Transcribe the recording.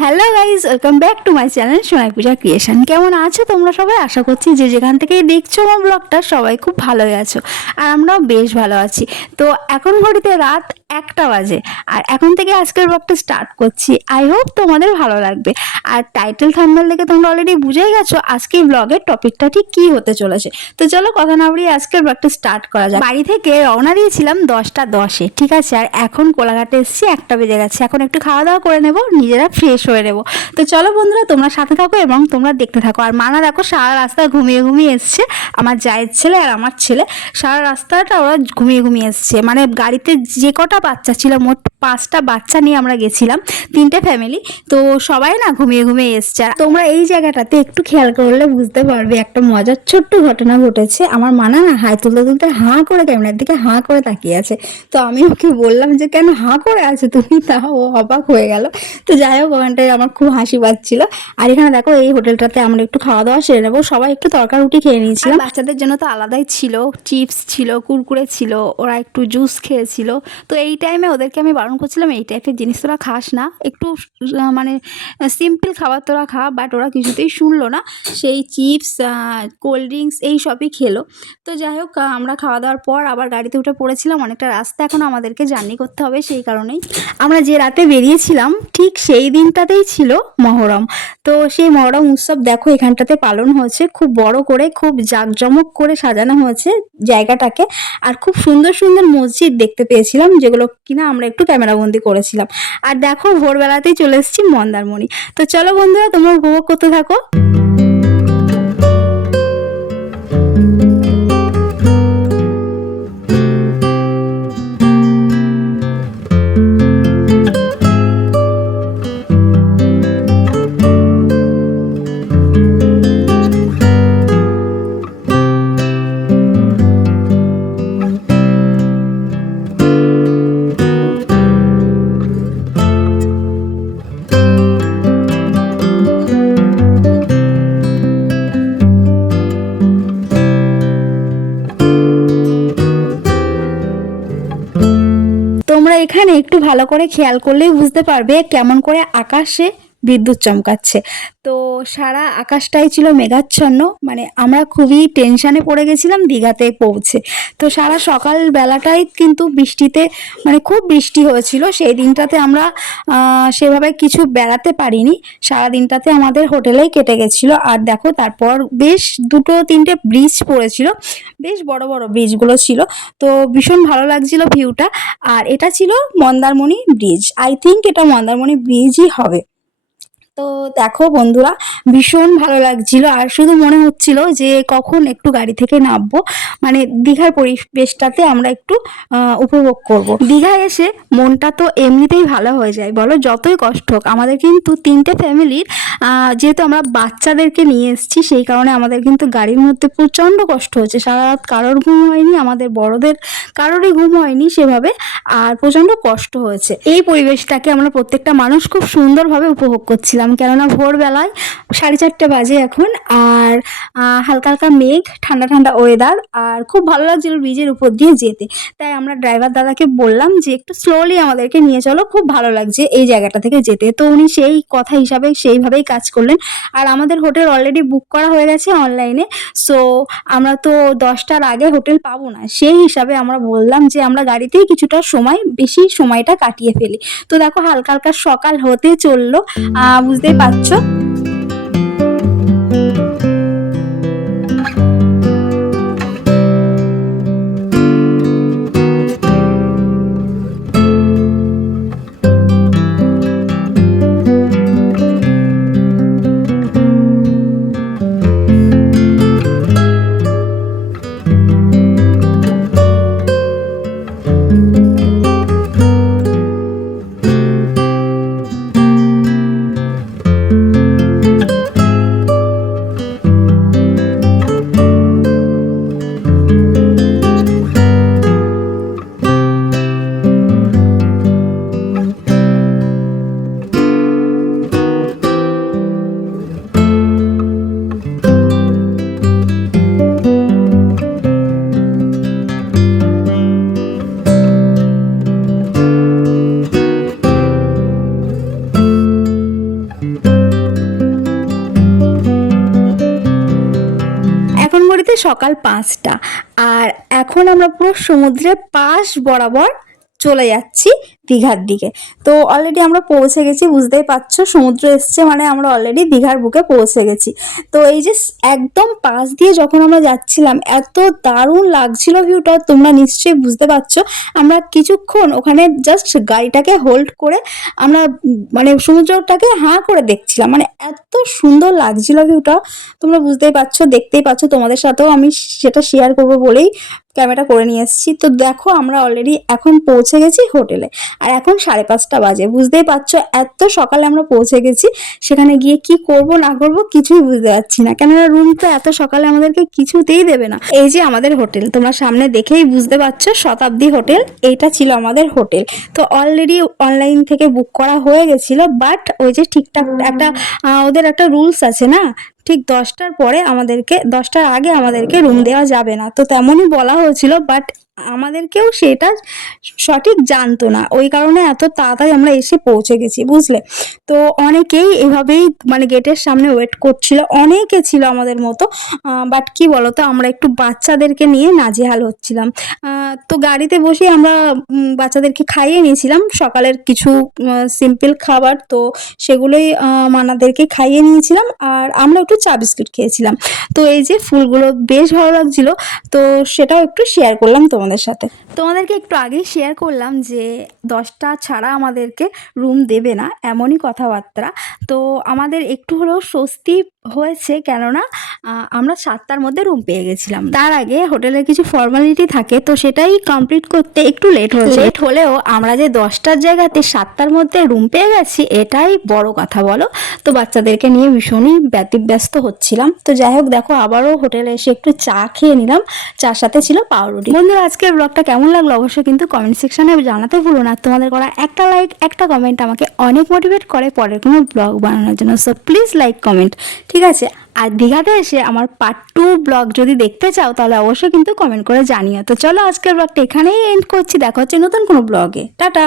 Hello guys, welcome back to my channel Sonai Puja creation. কেমন আছো তোমরা সবাই? আশা করছি যে যেখান থেকে দেখছো আমার ব্লগটা সবাই খুব ভালোই আছো, আর আমরাও বেশ ভালো আছি। তো এখন ঘড়িতে রাত 1টা বাজে, আর এখন থেকে আজকের ব্লগটা স্টার্ট করছি। আই হোপ তোমাদের ভালো লাগবে। আর টাইটেল থাম্বনেল দেখে তোমরা অলরেডি বুঝেই গেছো আজকের ব্লগের টপিকটা ঠিক কী হতে চলেছে। তো চলো কথা না বাড়িয়ে আজকের ব্লগটা স্টার্ট করা যায়। বাড়ি থেকে রওনা দিয়েছিলাম 10টা 10-এ, ঠিক আছে? আর এখন কোলাঘাটে এসেছি, 1টা বেজে গেছে। এখন একটু খাওয়া দাওয়া করে নেবো, নিজেরা ফ্রেশ হয়ে নেবো। তো চলো বন্ধুরা, তোমরা সাথে থাকো এবং তোমরা দেখতে থাকো। আর মানা দেখো সারা রাস্তা ঘুমিয়ে ঘুমিয়ে এসছে, আমার জায়ের ছেলে আর আমার ছেলে সারা রাস্তাটা ওরা ঘুমিয়ে ঘুমিয়ে এসছে। মানে গাড়িতে যে কটা বাচ্চা ছিল, মোট 5টা বাচ্চা নিয়ে আমরা গেছিলাম, 3টে ফ্যামিলি। তো সবাই না ঘুমিয়ে ঘুমিয়ে এসছে। আর তোমরা এই জায়গাটাতে একটু খেয়াল করলে বুঝতে পারবে একটা মজার ছোট্ট ঘটনা ঘটেছে। আমার মানা না হাই তুলতে তুলতে হাঁ করে ক্যামেরার দিকে হাঁ করে তাকিয়ে আছে। তো আমি ওকে বললাম যে কেন হাঁ করে আছে তুমি, তাও ও অবাক হয়ে গেল। তো যাই হোক, ওখানটায় আমার খুব হাসি পাচ্ছিল। আর এখানে দেখো এই হোটেলটাতে আমরা একটু খাওয়া দাওয়া সেরে নেবো। সবাই একটু তরকারি রুটি খেয়ে নিয়েছিলাম। বাচ্চাদের জন্য তো আলাদাই ছিল, চিপস ছিল, কুরকুরে ছিল, ওরা একটু জুস খেয়েছিল। তো এই টাইমে ওদেরকে আমি বারণ করছিলাম এই টাইপের জিনিস তোরা খাস না, একটু মানে সিম্পল খাবার তোরা খা, বাট ওরা কিছুতেই শুনলো না। সেই চিপস, কোল্ড ড্রিঙ্কস এই সবই খেলো। তো যাই হোক, আমরা খাওয়া দাওয়ার পর আবার গাড়িতে উঠে পড়েছিলাম। অনেকটা রাস্তা এখন আমাদেরকে জার্নি করতে হবে, সেই কারণেই আমরা যে রাতে বেরিয়েছিলাম ঠিক সেই দিনটাতেই ছিল মহরম। তো সেই মহরম উৎসব দেখো এখানটাতে পালন হয়েছে খুব বড় করে, খুব জাঁকজমক করে সাজানো হয়েছে জায়গাটাকে। আর খুব সুন্দর সুন্দর মসজিদ দেখতে পেয়েছিলাম, যেগুলো কিনা আমরা একটু ক্যামেরাবন্দি করেছিলাম। আর দেখো ভোরবেলাতেই চলে এসেছি মন্দারমণি। তো চলো বন্ধুরা, তোমরা উপভোগ করতে থাকো। তোমরা এখানে একটু ভালো করে খেয়াল করলেই বুঝতে পারবে কেমন করে আকাশে বিদ্যুৎ চমকাচ্ছে। তো সারা আকাশটাই ছিল মেঘাচ্ছন্ন, মানে আমরা খুবই টেনশানে পড়ে গেছিলাম দীঘাতে পৌঁছে। তো সারা সকাল বেলাটাই কিন্তু বৃষ্টিতে, মানে খুব বৃষ্টি হয়েছিল সেই দিনটাতে। আমরা সেভাবে কিছু বেড়াতে পারিনি, সারা দিনটাতে আমাদের হোটেলেই কেটে গেছিলো। আর দেখো তারপর বেশ 2-3টে ব্রিজ পড়েছিল, বেশ বড় বড় ব্রিজগুলো ছিল। তো ভীষণ ভালো লাগছিল ভিউটা। আর এটা ছিল মন্দারমণি ব্রিজ, আই থিঙ্ক এটা মন্দারমণি ব্রিজই হবে। তো দেখো বন্ধুরা, ভীষণ ভালো লাগছিল। আর শুধু মনে হচ্ছিল যে কখন একটু গাড়ি থেকে নামবো, মানে দীঘার পরিবেশটাতে আমরা একটু উপভোগ করব। দীঘায় এসে মনটা তো এমনিতেই ভালো হয়ে যায় বলো, যতই কষ্ট হোক। আমাদের কিন্তু 3টে ফ্যামিলির, যেহেতু আমরা বাচ্চাদেরকে নিয়ে এসেছি সেই কারণে আমাদের কিন্তু গাড়ির মধ্যে প্রচণ্ড কষ্ট হচ্ছে। সারা রাত কারোর ঘুম হয়নি, আমাদের বড়দের কারোরই ঘুম হয়নি সেভাবে। আর প্রচণ্ড কষ্ট হয়েছে। এই পরিবেশটাকে আমরা প্রত্যেকটা মানুষ খুব সুন্দরভাবে উপভোগ করছিলাম, কেননা ভোরবেলায় 4:30 বাজে এখন। আর হালকা হালকা মেঘ, ঠান্ডা ঠান্ডা ওয়েদার, আর খুব ভালো লাগছিল ব্রিজের উপর দিয়ে যেতে। তাই আমরা ড্রাইভার দাদাকে বললাম যে একটু স্লোলি আমাদেরকে নিয়ে চলো, খুব ভালো লাগছে এই জায়গাটা থেকে যেতে। তো উনি সেই কথা হিসাবে সেইভাবেই কাজ করলেন। আর আমাদের হোটেল অলরেডি বুক করা হয়ে গেছে অনলাইনে। সো আমরা তো 10টার আগে হোটেল পাবো না, সেই হিসাবে আমরা বললাম যে আমরা গাড়িতেই কিছুটা সময়, বেশি সময়টা কাটিয়ে ফেলি। তো দেখো হালকা হালকা সকাল হতে চললো, বুঝতেই পারছো। সকাল 5টা, আর এখন আমরা পুরো সমুদ্রের পাশ বরাবর চলে যাচ্ছি দীঘার দিকে। তো অলরেডি আমরা পৌঁছে গেছি, বুঝতেই পারছো সমুদ্র এসছে মানে আমরা অলরেডি দীঘার বুকে পৌঁছে গেছি। তো এই যে একদম পাশ দিয়ে যখন আমরা যাচ্ছিলাম এত দারুণ লাগছিল ভিউটা, তোমরা নিশ্চয়ই বুঝতে পারছো। আমরা কিছুক্ষণ ওখানে জাস্ট গাড়িটাকে হোল্ড করে আমরা মানে সমুদ্রটাকে হাঁ করে দেখছিলাম, মানে এত সুন্দর লাগছিল ভিউটা, তোমরা বুঝতেই পারছো, দেখতেই পাচ্ছ। তোমাদের সাথেও আমি সেটা শেয়ার করবো বলেই ক্যামেরা করে নিয়ে এসেছি। তো দেখো আমরা অলরেডি এখন পৌঁছে গেছি হোটেলে, আর এখন 5:30 বাজে, বুঝতেই পারছো এত সকালে আমরা পৌঁছে গেছি। সেখানে গিয়ে কি করব না করব কিছুই বুঝতে পারছি না, কেননা রুম তো এত সকালে আমাদেরকে কিছুতেই দেবে না। এই যে আমাদের হোটেল, তোমরা সামনে দেখেই বুঝতে পারছো, শতাব্দী হোটেল, এইটা ছিল আমাদের হোটেল। তো অলরেডি অনলাইন থেকে বুক করা হয়ে গেছিল, বাট ওই যে ঠিকঠাক একটা ওদের একটা রুলস আছে না, ঠিক 10টার পরে আমাদেরকে, 10টার আগে আমাদেরকে রুম দেওয়া যাবে না, তো তেমনই বলা হয়েছিল, বাট আমাদেরকেও সেটা সঠিক জানতো না, ওই কারণে এত তাড়াতাড়ি আমরা এসে পৌঁছে গেছি, বুঝলে। তো অনেকেই এভাবেই মানে গেটের সামনে ওয়েট করছিল, অনেকে ছিল আমাদের মতো, বাট কি বলতো আমরা একটু বাচ্চাদেরকে নিয়ে নাজেহাল হচ্ছিলাম। তো গাড়িতে বসে আমরা বাচ্চাদেরকে খাইয়ে নিয়েছিলাম সকালের কিছু সিম্পল খাবার, তো সেগুলোই মানাদেরকে খাইয়ে নিয়েছিলাম, আর আমরা একটু চা বিস্কুট খেয়েছিলাম। তো এই যে ফুলগুলো বেশ ভালো লাগছিল, তো সেটাও একটু শেয়ার করলাম তোমাদের সাথে। তোমাদেরকে একটু আগেই শেয়ার করলাম যে 10টা ছাড়া আমাদেরকে রুম দেবে না, এমনই কথাবার্তা। তো আমাদের একটু হলেও স্বস্তি হয়েছে, কেননা আমরা 7টার মধ্যে রুম পেয়ে গেছিলাম। তার আগে হোটেলের কিছু ফর্মালিটি থাকে, তো সেটাই কমপ্লিট করতে একটু লেট হয়েছে। লেট হলেও আমরা যে 10টার জায়গাতে 7টার মধ্যে রুম পেয়ে গেছি, এটাই বড় কথা, বলো। তো বাচ্চাদেরকে নিয়ে ভীষণই ব্যতিব্যস্ত হচ্ছিলাম। তো যাই হোক, দেখো আবারও হোটেলে এসে একটু চা খেয়ে নিলাম, চার সাথে ছিল পাউরুটি। বন্ধুরা, আজকের ব্লগটা কেমন লাগলো অবশ্যই কিন্তু কমেন্ট সেকশনে জানাতে ভুলো না। তোমাদের করা একটা লাইক, একটা কমেন্ট আমাকে অনেক মোটিভেট করে পরের কোনো ব্লগ বানানোর জন্য। সো প্লিজ লাইক, কমেন্ট, ঠিক আছে। আর দীঘাতে এসে আমার পার্ট 2 ব্লগ যদি দেখতে চাও তাহলে অবশ্যই কিন্তু কমেন্ট করে জানিও। তো চলো আজকের ব্লগটা এখানেই এন্ড করছি, দেখা হচ্ছে নতুন কোনো ব্লগে। টাটা।